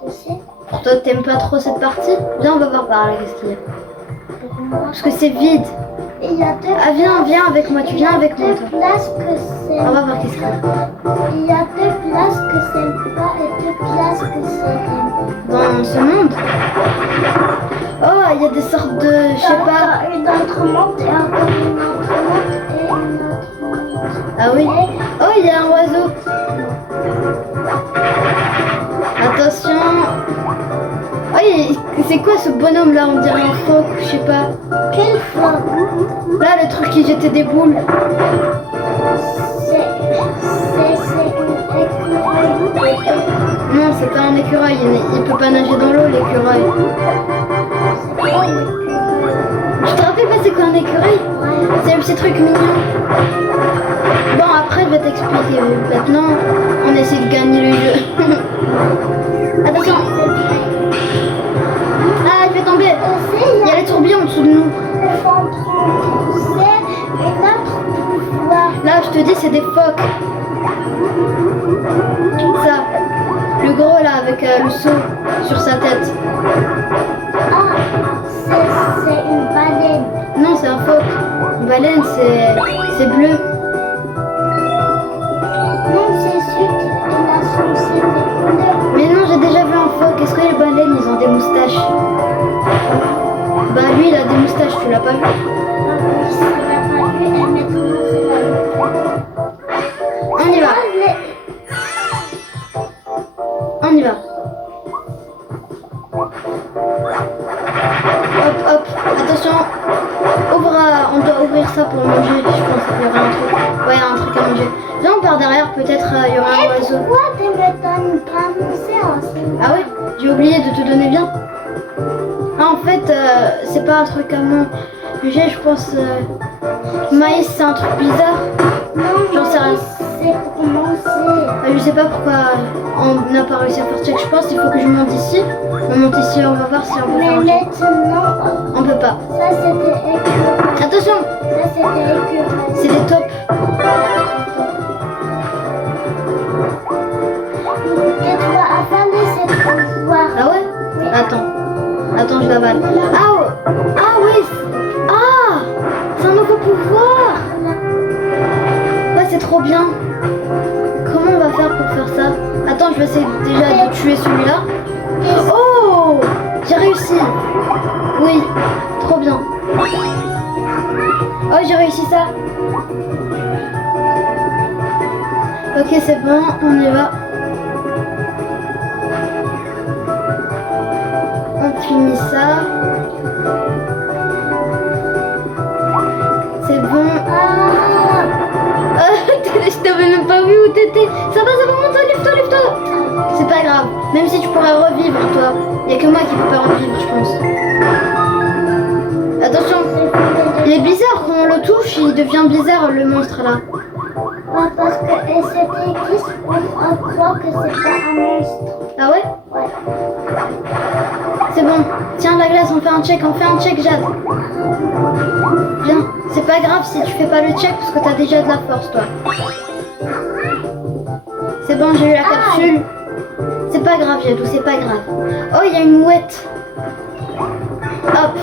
Tu sais? Pour toi, t'aimes pas trop cette partie? Viens, on va voir par là, qu'est-ce qu'il y a. Pour moi. Parce que c'est vide. Il y a deux. Ah, viens avec moi, tu viens avec moi, deux toi. places que c'est. On va voir qu'est-ce qu'il y a. Il y a deux places que c'est pas et deux places que c'est. Dans ce monde. Oh, il y a des sortes de... Je sais pas. Une autre monte et encore une autre monte et une autre monte. Ah oui. Oh, il y a un oiseau. Attention. Oh, c'est quoi ce bonhomme là? On dirait un phoque, je sais pas. Quelle fois? Là, le truc qui jetait des boules. C'est une écureuil. Non, c'est pas un écureuil. Il peut pas nager dans l'eau, l'écureuil. C'est pas une écureuil. Je te rappelle pas c'est quoi un écureuil? Ouais. C'est un petit truc mignon. Bon, après, je vais t'expliquer. Maintenant, on essaie de gagner le jeu. Attention. Ah, je vais tomber. Il y a les tourbillons en dessous de nous. C'est une autre pouvoir. Là, je te dis, c'est des phoques. Ça. Le gros, là, avec le seau sur sa tête. Ah, c'est une baleine. Non, c'est un phoque. Une baleine, c'est bleu. Non, c'est celui qui a censé couleurs. Mais non, j'ai déjà vu un phoque. Est-ce que les baleines, ils ont des moustaches? Bah, lui, il a des moustaches, tu l'as pas vu? Ça n'a pas vu et maintenant c'est la On y va. On y va. Hop, hop. Attention. On doit ouvrir ça pour manger. Je pense qu'il y aura un truc. Ouais, il y a un truc à manger. Viens, on part derrière. Peut-être il y aura un oiseau. Pourquoi tu me donnes pas mon séance? Ah ouais? J'ai oublié de te donner bien. Ah, en fait, c'est pas un truc à manger, je pense. Maïs, c'est un truc bizarre. Non, J'en sais rien. c'est pour manger. Je sais pas pourquoi on n'a pas réussi à faire check. Je pense qu'il faut que je monte ici. On monte ici, on va voir si on peut Mais faire un check. maintenant, On peut pas. ça c'était écureuil. Attention, Ça c'était écureuil. c'est des tops. Et tu vas avaler cette pouvoir. Ah ouais? Oui. Attends, je l'avale. Ah, ah oui. Ah, c'est un nouveau pouvoir. Ouais, c'est trop bien. Comment on va faire pour faire ça? Attends, je vais essayer déjà de tuer celui-là. Oh, j'ai réussi. Oui, trop bien. Oh, j'ai réussi ça. Ok, c'est bon, on y va. On finit ça. C'est bon. Je t'avais même pas vu où t'étais. Ça va, monte, lève-toi. C'est pas grave. Même si tu pourrais revivre, toi. Y a que moi qui peux pas revivre, je pense. Attention. Il est bizarre, quand on le touche, il devient bizarre, le monstre, là. Ouais, parce que c'était écrit, on croit que c'est pas un monstre. Ah ouais? Ouais. C'est bon. Tiens, la glace, on fait un check, Jade. Viens. C'est pas grave si tu fais pas le check, parce que t'as déjà de la force, toi. C'est bon, j'ai eu la capsule. C'est pas grave, Jadou, c'est pas grave. Oh, il y a une mouette. Hop.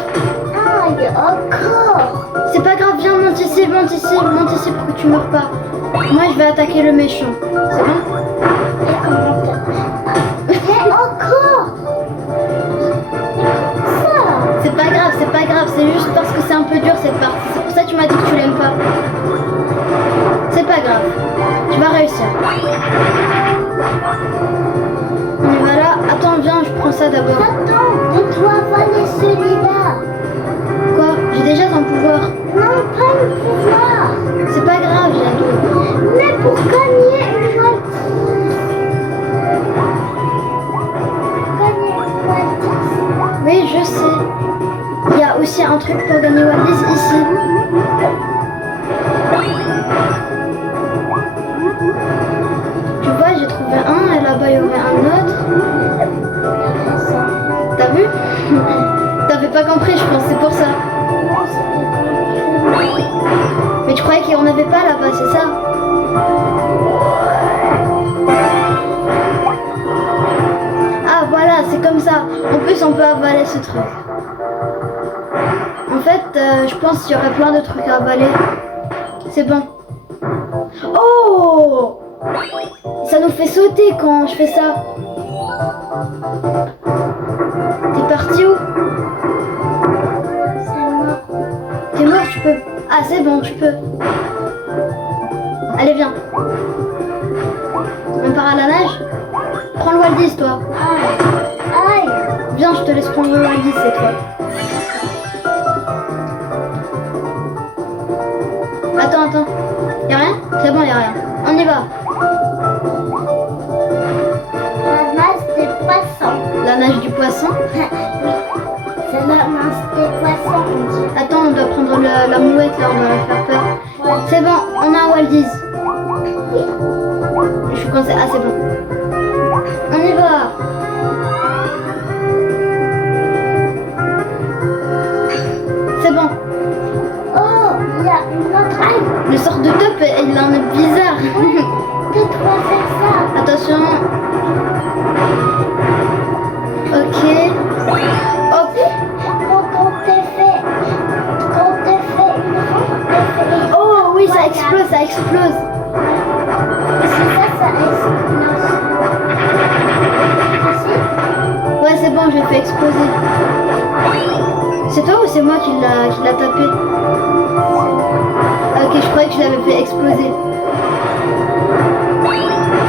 Ah, il y a encore. C'est pas grave, viens, monte ici pour que tu meurs pas. Moi, je vais attaquer le méchant. C'est bon? Et comment t'as... Mais encore. Ça. C'est pas grave, c'est juste parce que c'est un peu dur cette partie. C'est pour ça que tu m'as dit que tu l'aimes pas. C'est pas grave. Tu vas réussir. On y va là. Attends, viens, je prends ça d'abord. Attends, tu dois avaler celui-là. Quoi? J'ai déjà ton pouvoir. Non, pas le pouvoir. C'est pas grave, Jadou. Mais pour gagner une moitié. Oui, je sais. Il y a aussi un truc pour gagner Waldis ici. Tu vois, j'ai trouvé un et là-bas il y aurait un autre. T'as vu? T'avais pas compris, je pense, c'est pour ça. Mais tu croyais qu'on n'avait pas là-bas, c'est ça? Ah voilà, c'est comme ça. En plus, on peut avaler ce truc. En fait, je pense qu'il y aurait plein de trucs à avaler. C'est bon. Oh! Ça nous fait sauter quand je fais ça. T'es parti où? T'es mort, tu peux. Ah, c'est bon, tu peux. Allez, viens. On part à la nage? Prends le Waldis, toi. Aïe. Viens, je te laisse prendre le Waldis, c'est toi. attends. Y'a rien? C'est bon, y'a rien. On y va. La masse des poissons. La nage du poisson. Oui, c'est la masse des poissons. Attends, on doit prendre la mouette là, on doit la faire peur. Ouais. C'est bon, on a un Waldiz. Je suis coincée. Ah, c'est bon. On y va. C'est bon. Oh, il y a une autre algue. Le sort de top, il en est bizarre. Tu dois faire ça. Attention. Ok. Hop. Quand t'es fait une rampe, Oh oui, ça explose, ça explose. c'est ça explose. Ouais, c'est bon, je l'ai fait exploser. C'est toi ou c'est moi qui l'a tapé? Ok, je croyais que je l'avais fait exploser.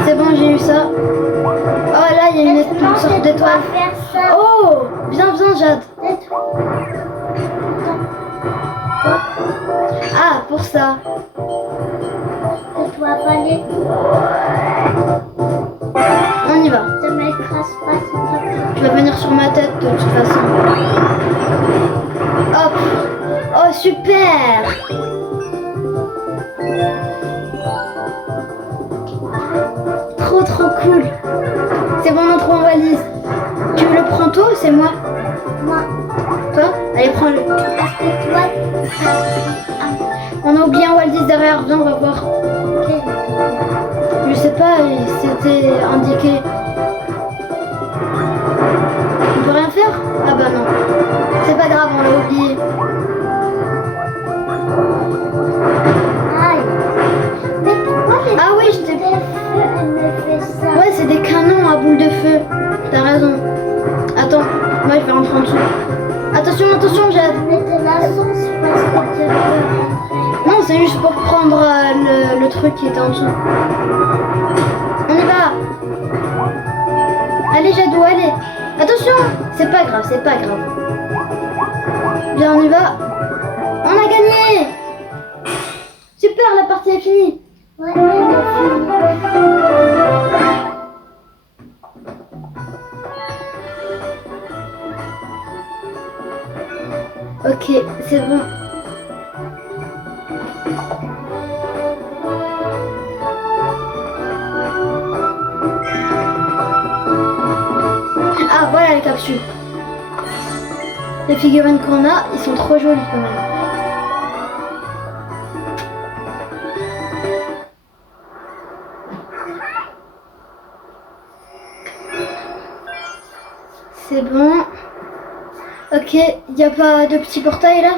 C'est bon, j'ai eu ça. Oh là, il y a une sorte d'étoile. Faire ça. Oh, viens, Jade. Ah, pour ça. Tu dois aller. On y va. Ne m'écrase pas, s'il te plaît. Tu vas venir sur ma tête de toute façon. Hop. Oh, super. Trop cool. C'est bon, on entre en valise. Tu le prends toi ou c'est moi? Moi, Toi? Allez, prends-le. est-ce que toi, On a oublié un Waldiz derrière. Viens, on va voir. Je sais pas, c'était indiqué. On peut rien faire? Ah bah non. C'est pas grave, on l'a oublié. Aïe. Mais pourquoi les Ah oui, je t'ai... boules de feu, elle me fait ça? Ouais, c'est des canons à boules de feu. T'as raison. Attends, moi je vais rentrer en dessous. Attention, Jade. Mais de la sauce parce que tu peux rentrer. Non, c'est juste pour prendre le truc qui était en dessous. On y va. Allez, Jadou, allez. Attention, c'est pas grave. Bien, on y va. On a gagné. Super, la partie est finie. Ouais, elle est finie. Ok, c'est bon. Ah, voilà les capsules. Les figurines qu'on a, ils sont trop jolis quand même. C'est bon. Ok, il n'y a pas de petit portail là?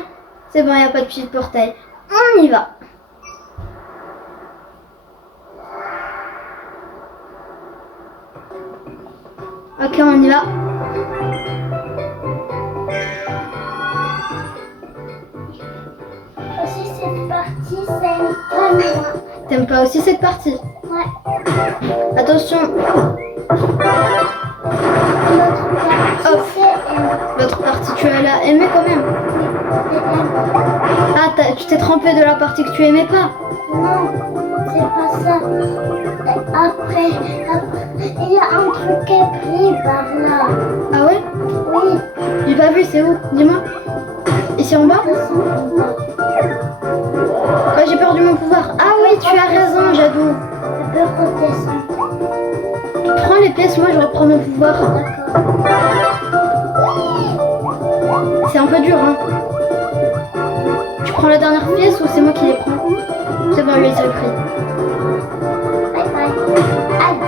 C'est bon, il n'y a pas de petit portail. On y va. Ok, on y va. Aussi, cette partie, c'est une caméra. T'aimes pas aussi cette partie? Ouais. Attention. L'autre partie, Hop. c'est L'autre partie, tu l'as aimée quand même. Ah, tu t'es trompé de la partie que tu aimais pas. Non, c'est pas ça. Et après, il y a un truc qui est pris par là. Ah ouais? Oui, J'ai pas vu, c'est où? Dis-moi. Ici en bas? de son non. Ouais, j'ai perdu mon pouvoir. Ah oui, tu as raison, Jadou. Je peux redescendre. Prends les pièces, moi je reprends mon pouvoir. D'accord. C'est un peu dur, hein. Tu prends la dernière pièce ou c'est moi qui les prends? C'est bon, lui il s'est pris. Bye bye. Aïe.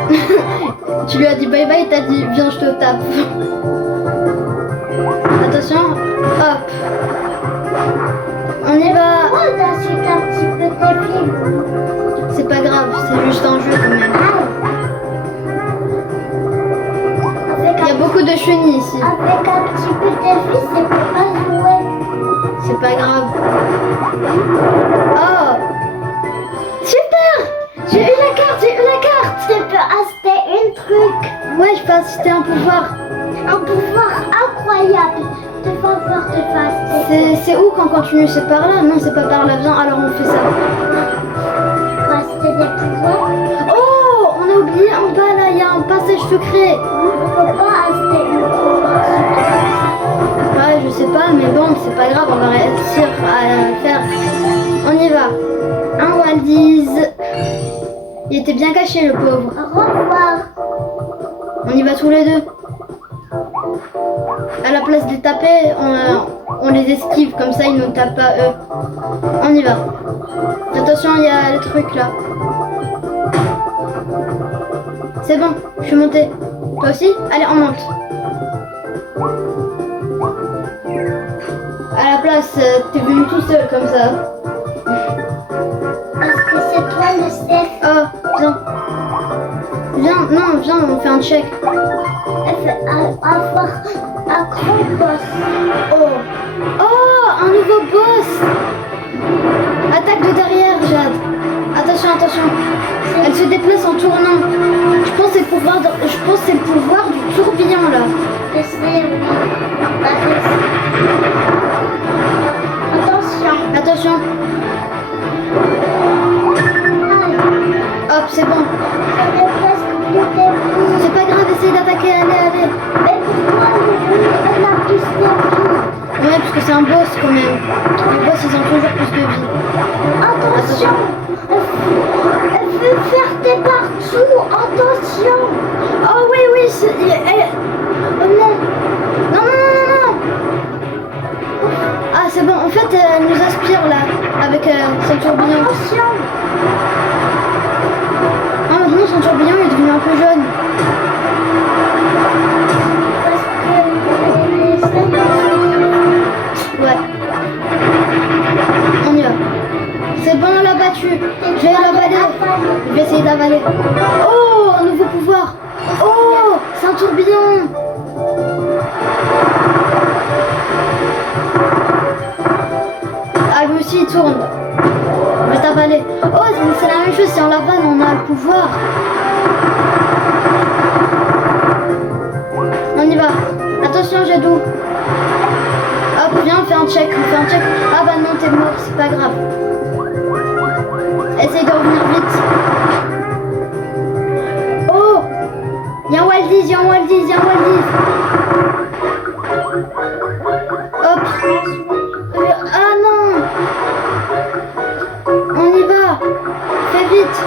Tu lui as dit bye bye, t'as dit viens, je te tape. Attention, hop. On y va. Oh, là, c'est un petit peu déplié. C'est pas grave, c'est juste un jeu quand même. Avec Il y a beaucoup de chenilles ici. Avec un petit peu d'effet, c'est pour pas jouer. C'est pas grave. Oh! Super! J'ai eu la carte, Tu peux acheter un truc, Ouais, je peux assister un pouvoir. un pouvoir incroyable. Tu vas pas voir de face. C'est où qu'on continue? C'est par là? Non, c'est pas par là. Viens, alors on fait ça. Rester des pouvoirs. Oh, on a oublié en bas là, il y a un passage secret. On peut pas rester une pouvoir. Ouais, je sais pas, mais bon, c'est pas grave, on va réussir à le faire. On y va. Un Waldies. Il était bien caché, le pauvre. Au revoir. On y va tous les deux. À la place de les taper, on les esquive, comme ça ils nous tapent pas eux. On y va. Attention, il y a le truc là. C'est bon, je suis montée. Toi aussi? Allez, on monte. À la place, t'es venu tout seul comme ça. Parce que c'est toi le chef. Oh, viens. Viens, non, viens, on fait un check. Elle fait avoir un grand boss. Oh, oh, un nouveau boss. Attaque de derrière, Jade. Attention, attention. Elle se déplace en tournant. Je pense que c'est le pouvoir du tourbillon là. Je sais, oui. Attention. Attention. Hop, c'est bon. Ça est presque plus début. C'est pas grave, essaye d'attaquer. Allez, allez. Mais pourquoi elle a plus de vie? Ouais, parce que c'est un boss quand même. Les boss, ils ont toujours plus de vie. Attention. Elle veut faire des partout. Attention. Oh oui, oui. Oh non. Non, non, non, non, non. Ah, c'est bon. En fait, elle nous aspire là, avec son tourbillon. Attention. Ah, maintenant, son tourbillon est devenu un peu jaune. Parce que les Ouais. On y va. C'est bon, on l'a battu. Je vais l'avaler. Je vais essayer d'avaler. Oh, un nouveau pouvoir. Oh, c'est un tourbillon. Ah, lui aussi, il tourne. Je vais t'avaler. Oh, c'est la même chose. Si on l'avale, on a le pouvoir. On y va. Attention, Jadou. Hop, viens, on fait un check. Ah bah non, t'es mort, c'est pas grave. Essaye de revenir vite. Oh, il y a un Waldies. Hop. Ah non. On y va. Fais vite.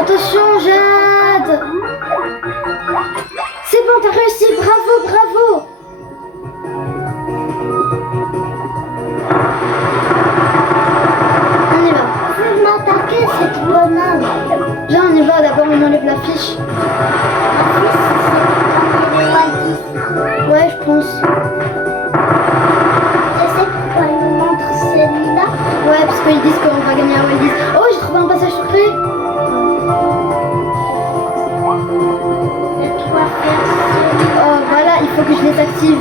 Attention, Jade. C'est bon, t'as réussi. Bravo. On y va. Tu veux m'attaquer cette bonhomme. Viens, on y va. D'abord, on enlève la fiche. Ouais, je pense. Je sais pourquoi il me montre celui-là. Ouais, parce qu'ils disent qu'on va gagner à Waldies. Oh, j'ai trouvé un passage secret. Je dois faire celui-là. Oh, voilà, il faut que je les active.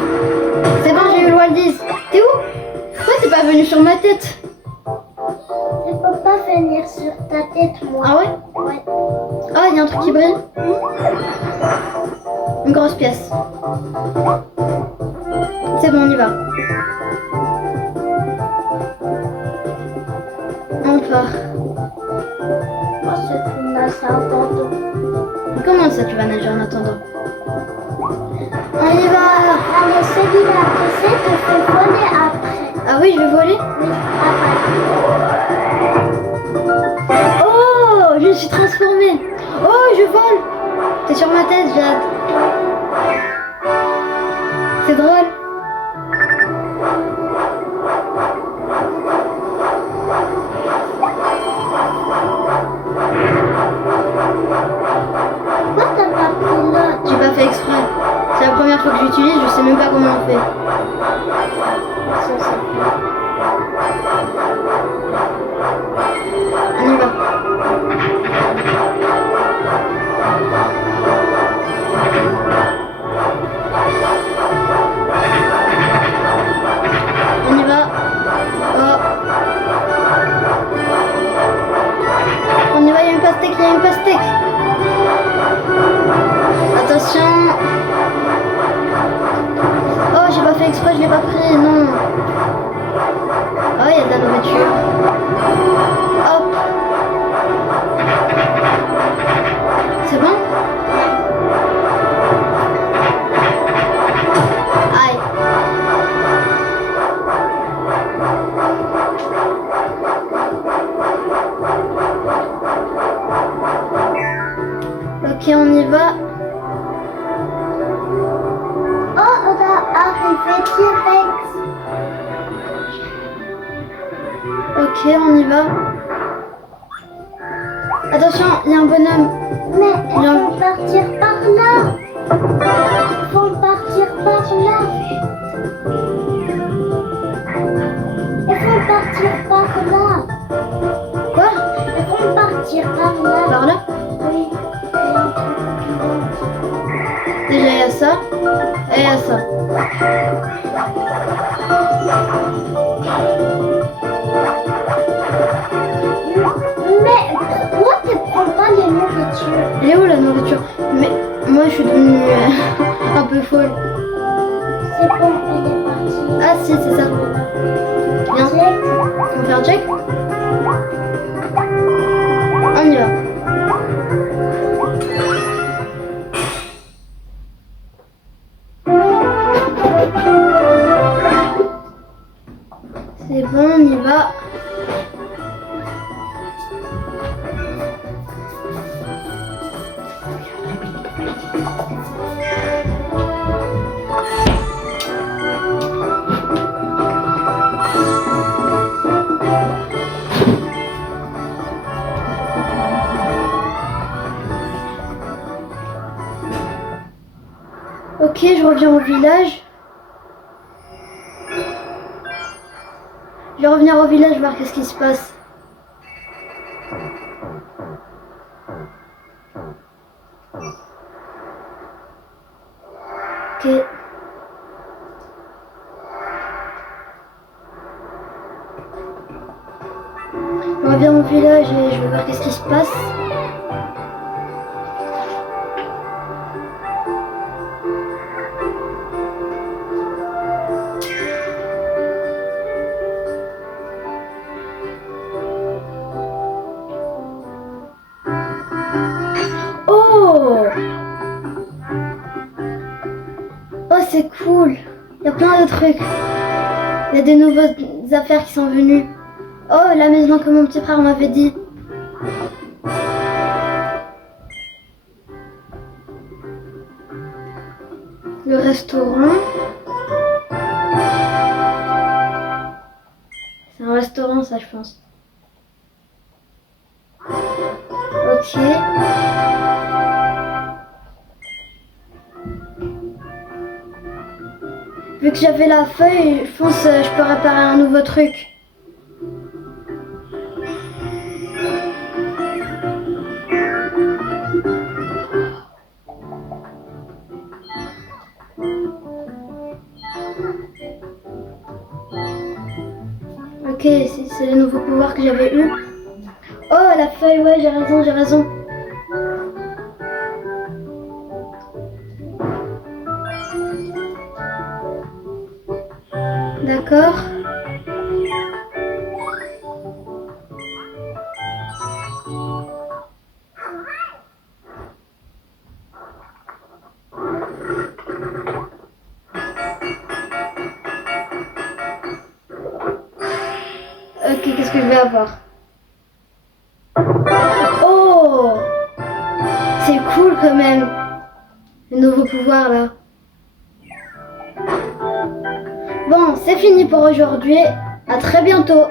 C'est bon, j'ai eu le Waldies. T'es où? Pourquoi t'es pas venu sur ma tête? Je peux pas venir sur ta tête, moi. Ah ouais? Ouais. Ah, il y a un truc qui brille. Une grosse pièce. C'est bon, on y va. On part. Moi, c'est une masse à abandon. Comment ça, tu vas nager en attendant? On y va. Allez, celui-là, tu sais, te fais voler après. Ah oui, je vais voler. Oui, après. Oh, je me suis transformée. Oh, je vole. T'es sur ma tête, Jade. C'est drôle. Pourquoi t'as pas pris l'autre? J'ai pas fait exprès. C'est la première fois que j'utilise, je sais même pas comment on fait. Ça, c'est On y va. Ok, on y va. Oh, on a arrivé T-Rex. Ok, on y va. Attention, il y a un bonhomme. Mais ils Non. vont partir par là. Ils vont partir par là. Ils vont partir par là. Quoi? Ils vont partir par là. Par là? Oui. Il y a un truc qui monte. Déjà, il y a ça. Et il y a ça. Mais pourquoi tu prends pas les nourritures? Elle est où la nourriture? Mais moi, je suis devenue un peu folle. C'est bon, elle est partie. Ah si, c'est ça. Bien. Check. On fait un check? On y va. C'est bon, on y va. Ok, je reviens au village. Je vais revenir au village voir qu'est-ce qui se passe. Ok. Je reviens au village et je vais voir qu'est-ce qui se passe. Oh! Oh, c'est cool! Il y a plein de trucs. Il y a des nouvelles affaires qui sont venues. Oh, la maison que mon petit frère m'avait dit. Le restaurant. C'est un restaurant, ça, je pense. Ok. Vu que j'avais la feuille, je pense que je peux réparer un nouveau truc. Ok, c'est le nouveau pouvoir que j'avais eu. Oh, la feuille, ouais, j'ai raison, j'ai raison. D'accord. Ok, qu'est-ce que je vais avoir? Oh! C'est cool quand même. Le nouveau pouvoir là. Bon, c'est fini pour aujourd'hui. À très bientôt.